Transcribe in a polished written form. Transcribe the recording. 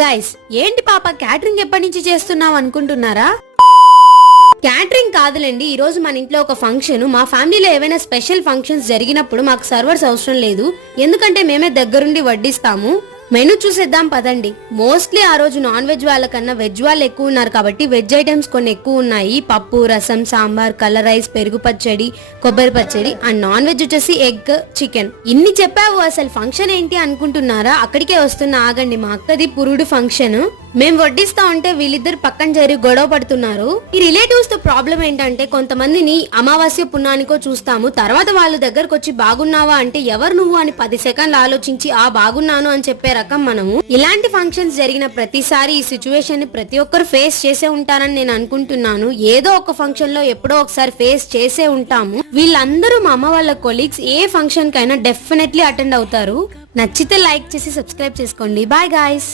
Guys ఏంటి పాప catering ఎప్పటి నుంచి చేస్తున్నావు అనుకుంటున్నారా? క్యాటరింగ్ కాదులేండి, ఈ రోజు మన ఇంట్లో ఒక ఫంక్షన్. మా ఫ్యామిలీలో ఏవైనా స్పెషల్ ఫంక్షన్స్ జరిగినప్పుడు మాకు సర్వర్స్ అవసరం లేదు, ఎందుకంటే మేమే దగ్గరుండి వడ్డిస్తాము. మెనూ చూసేద్దాం పదండి. మోస్ట్లీ ఆ రోజు నాన్ వెజ్ వాళ్ళకన్నా వెజ్ వాళ్ళు ఎక్కువ ఉన్నారు కాబట్టి వెజ్ ఐటమ్స్ కొన్ని ఎక్కువ ఉన్నాయి. పప్పు, రసం, సాంబార్, కలర్ రైస్, పెరుగు పచ్చడి, కొబ్బరి పచ్చడి అండ్ నాన్ వెజ్ వచ్చేసి ఎగ్, చికెన్. ఇన్ని చెప్పావు, అసలు ఫంక్షన్ ఏంటి అనుకుంటున్నారా? అక్కడికే వస్తున్నా, ఆగండి. మా అక్కది పురుడు ఫంక్షన్. మేం వడ్డిస్తా ఉంటే వీళ్ళిద్దరు పక్కన జరిగి గొడవ పడుతున్నారు. ఈ రిలేటివ్స్ తో ప్రాబ్లం ఏంటంటే కొంతమందిని అమావాస్య పుణ్యానికో చూస్తాము, తర్వాత వాళ్ళ దగ్గరకు వచ్చి బాగున్నావా అంటే ఎవరు నువ్వు అని 10 సెకండ్లు ఆలోచించి ఆ బాగున్నాను అని చెప్పే రకం మనము. ఇలాంటి ఫంక్షన్స్ జరిగిన ప్రతిసారి ఈ సిచ్యువేషన్ ని ప్రతి ఒక్కరు ఫేస్ చేసే ఉంటారని నేను అనుకుంటున్నాను. ఏదో ఒక ఫంక్షన్ లో ఎప్పుడో ఒకసారి ఫేస్ చేసే ఉంటాము. వీళ్ళందరూ మా అమ్మ వాళ్ళ కొలీగ్స్. ఏ ఫంక్షన్ కైనా డెఫినెట్లీ అటెండ్ అవుతారు. నచ్చితే లైక్ చేసి సబ్స్క్రైబ్ చేసుకోండి. Bye guys.